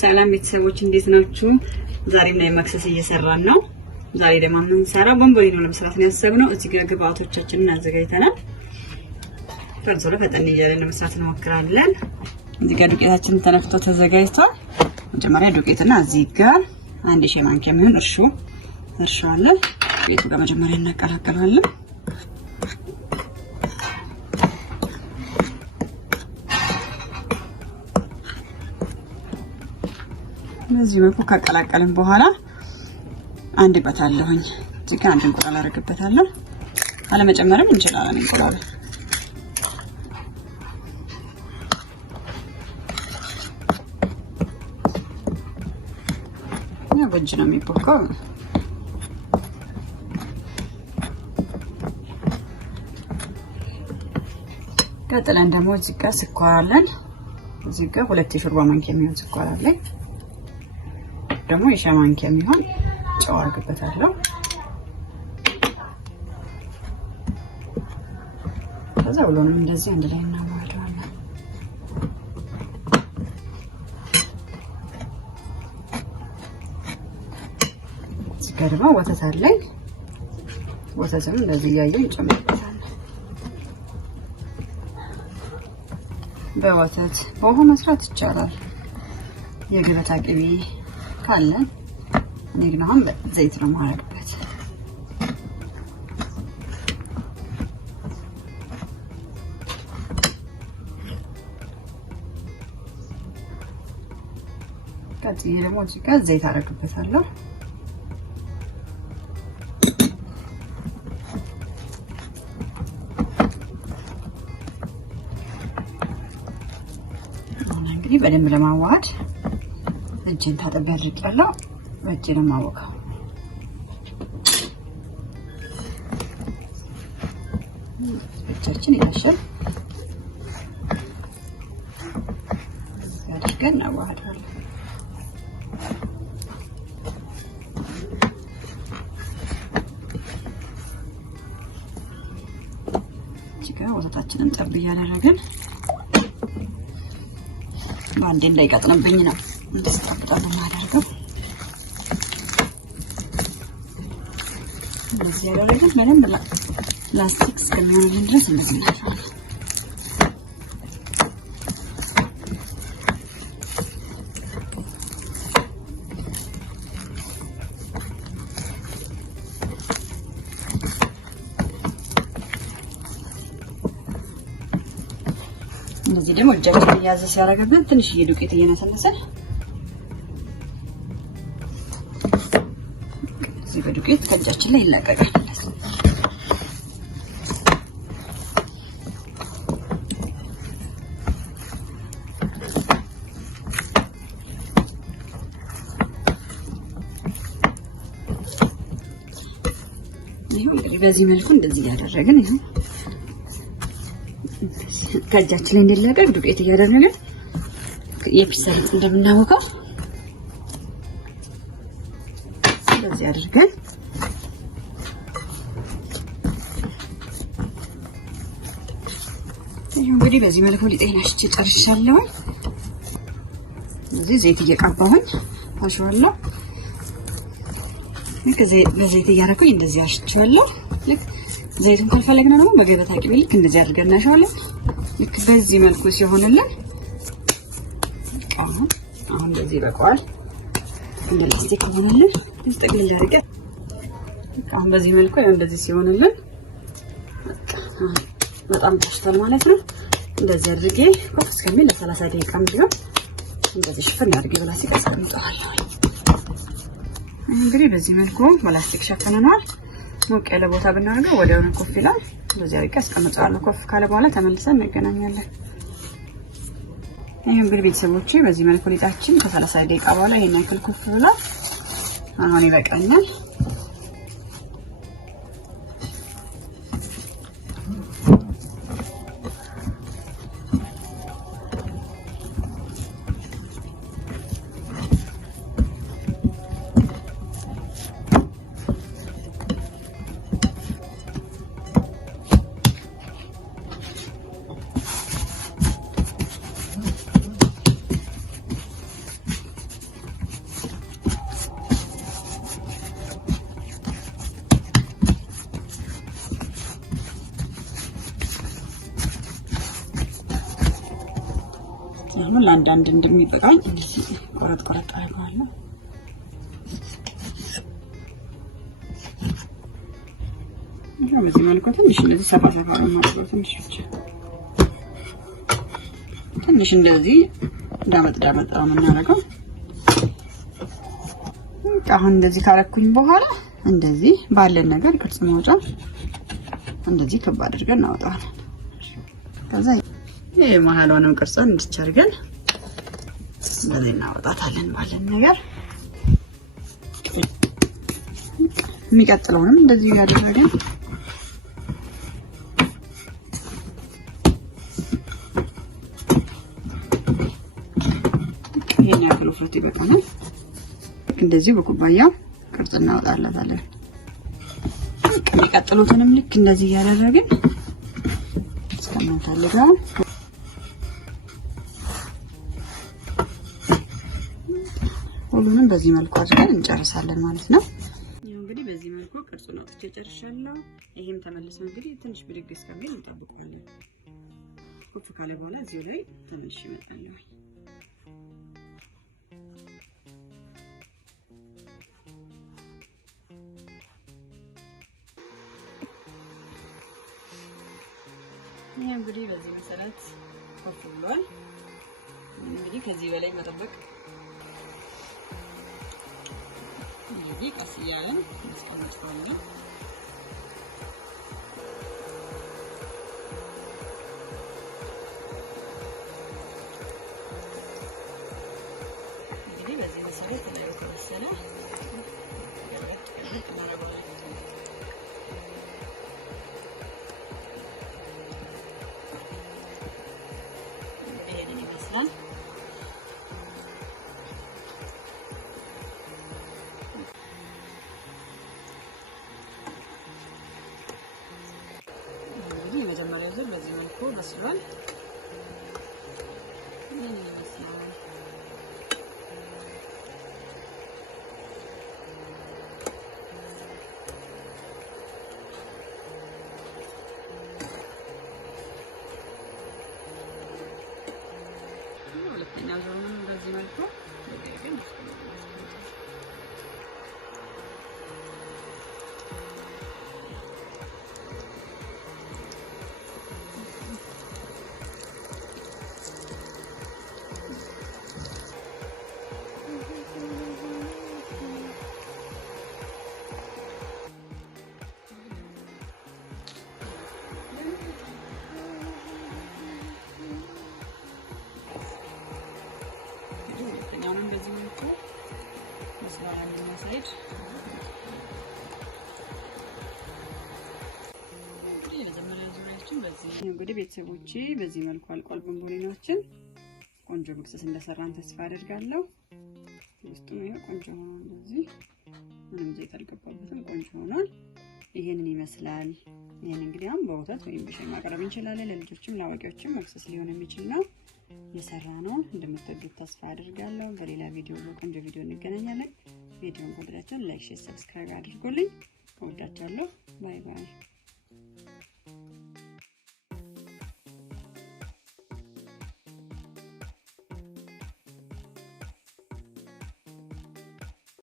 ሰላም ቤተሰቦች እንዴት ናችሁ? ዛሬም ላይ መክሰስ እየሰራን ነው። ዛሬ ደግሞ የምንሰራው ቦምቦሊኖ ለመስራት ነው ያሰብነው። እዚህ ጋር ግብአቶቻችንን አዘጋጅተናል። ፈርሶ ፈጠን እያለን ለመስራት እንሞክራለን። እዚህ ጋር ዱቄታችን ተነፍቶ ተዘጋጅቷል። መጀመሪያ ዱቄትና እዚህ ጋር አንድ ሻይ ማንኪያ የሚሆን እርሾ አለ። ቤቱ ጋር መጀመሪያ እናቀላቅላለን። እዚህ መልኩ ካቀላቀልን በኋላ አንድ በታለሁኝ እዚህ ጋር አንድ እንቁላል አደርግበታለሁ። አለመጨመርም እንችላለን እንቁላል። ያ በእጅ ነው የሚቦካው። ቀጥለን ደግሞ እዚህ ጋር ስኳር አለን። እዚህ ጋር 2 የሾርባ ማንኪያ የሚሆን ስኳር አለኝ። ደግሞ የሻይ ማንኪያ የሚሆን ጨው አድርግበታለሁ። ከዛ ሁሉንም እንደዚህ አንድ ላይ እናዋህደዋለን። እዚህ ጋር ደግሞ ወተት አለኝ። ወተትም እንደዚህ እያየን እንጨምርበታለን። በወተት በውሃ መስራት ይቻላል። የገበታ ቅቤ ካለን እኔ ግን አሁን ዘይት ነው የማደርግበት። ቀጥዬ ደግሞ እዚህ ጋር ዘይት አደርግበታለሁ። አሁን እንግዲህ በደንብ ለማዋሃድ እጄን ታጥቤ አድርቄያለሁ። በእጄ ነው የማወቀው። እጃችን ይታሻል። አድርገን እናዋህዳለን። እዚህ ጋር ወተታችንን ጠብ እያደረግን በአንዴ እንዳይቀጥንብኝ ነው እንድስጣጣም እናደርገው። እዚህ ያደረግን በደንብ ላስቲክ እስከሚሆንልን ድረስ እንደዚህ እናደርጋለን። እንደዚህ ደግሞ እጃችን እያዘ ሲያደርግብን ትንሽዬ ዱቄት እየነሰነሰን እዚህ በዱቄት ከእጃችን ላይ ይለቀቃል። ይሄው እንግዲህ በዚህ መልኩ እንደዚህ እያደረግን ይሄው ከእጃችን ላይ እንዲለቀቅ ዱቄት እያደረግን የፒዛ ሊጥ እንደምናወቀው እንደዚህ አድርገን እንግዲህ በዚህ መልኩ ሊጤን አሽቼ ጨርሻለሁ። እዚህ ዘይት እየቀባሁኝ አሽዋለሁ። ልክ በዘይት እያደረኩኝ እንደዚህ አሽቼዋለሁ። ልክ ዘይቱን ካልፈለግን ደግሞ በገበታ ቅቤ ልክ እንደዚህ አድርገን እናሸዋለን። ልክ በዚህ መልኩ ሲሆንልን አሁን እንደዚህ በቃል እንደ ላስቲክ ሆነልን እንጠቅልል አድርገን አሁን በዚህ መልኩ እንደዚህ ሲሆንልን በጣም ደስታል ማለት ነው። እንደዚህ አድርጌ ኮፍ እስከሚል ለ30 ደቂቃ ቢሆን እንደዚህ ሽፍን አድርጌ በላስቲክ አስቀምጠዋለሁ። እንግዲህ በዚህ መልኩ በላስቲክ ሸፍነናል። ሞቅ ያለ ቦታ ብናደርገው ወዲያውኑ ኮፍ ይላል። እንደዚህ አድርጌ አስቀምጠዋለሁ። ኮፍ ካለ በኋላ ተመልሰን እንገናኛለን። ይሄን እንግዲህ ቤተሰቦቼ በዚህ መልኩ ሊጣችን ከ30 ደቂቃ በኋላ ይሄን ያክል ኮፍ ብሏል። አሁን ይበቃኛል። ደግሞ ለአንዳንድ እንደሚበቃኝ እንደዚህ ቆረጥ ቆረጥ አደርጋለሁ። በዚህ መልኩ ትንሽ እንደዚህ ሰፋ ሰፋ አድርገው ትንሽ እንደዚህ ዳመጥ ዳመጥ ነው የምናደርገው። አሁን እንደዚህ ካረኩኝ በኋላ እንደዚህ ባለን ነገር ቅርጽ ማውጫ እንደዚህ ክብ አድርገን እናወጣዋለን። ከዛ ይሄ መሀሏንም ቅርጿን እንድትቻርገን በላይ እናወጣታለን ባለን ነገር። የሚቀጥለውንም እንደዚህ ያደረገን ይሄን ያክል ውፍረት ይበቃናል። እንደዚህ በኩባያ ቅርጽ እናወጣላታለን። የሚቀጥሉትንም ልክ እንደዚህ ያደረግን እስከምንፈልገው ሁሉንም በዚህ መልኩ አድርገን እንጨርሳለን ማለት ነው። ያው እንግዲህ በዚህ መልኩ ቅርጹን አውጥቼ ጨርሻለሁ። ይሄም ተመልሰው እንግዲህ ትንሽ ብድግ እስከሚል እንጠብቀዋለን። ኩፍ ካለ በኋላ እዚሁ ላይ ትንሽ ይመጣል። ይሄ እንግዲህ በዚህ መሰረት ኮፍ ብሏል። እንግዲህ ከዚህ በላይ መጠበቅ እንግዲህ ቀስ እያለን እናስቀምጠዋለን። እንግዲህ በዚህ መሰረት ላይ ተወሰነ የመጀመሪያው ዙር በዚህ መልኩ በስሏል። ሁለተኛው ዙርም በዚህ መልኩ አሁን በዚህ መልኩ መስዋዕት ለማሳየት የመጀመሪያ ዙሪያችን በዚህ እንግዲህ ቤተሰቦቼ በዚህ መልኩ አልቋል። ቦምቦሊኖችን ቆንጆ መክሰስ እንደሰራን ተስፋ አደርጋለሁ። ውስጡ ነው ቆንጆ ሆኖ እንደዚህ ምንም ዘይት አልገባበትም ቆንጆ ሆኗል። ይሄንን ይመስላል። ይሄን እንግዲህ አሁን በወተት ወይም በሻይ ማቅረብ እንችላለን። ለልጆችም ለአዋቂዎችም መክሰስ ሊሆን የሚችል ነው። የሰራ ነው እንደምትወዱት ተስፋ አደርጋለሁ። በሌላ ቪዲዮ በቆንጆ ቪዲዮ እንገናኛለን። ቪዲዮን ከወደዳችሁ ላይክ፣ ሼር፣ ሰብስክራይብ አድርጉልኝ። እወዳችኋለሁ። ባይ ባይ።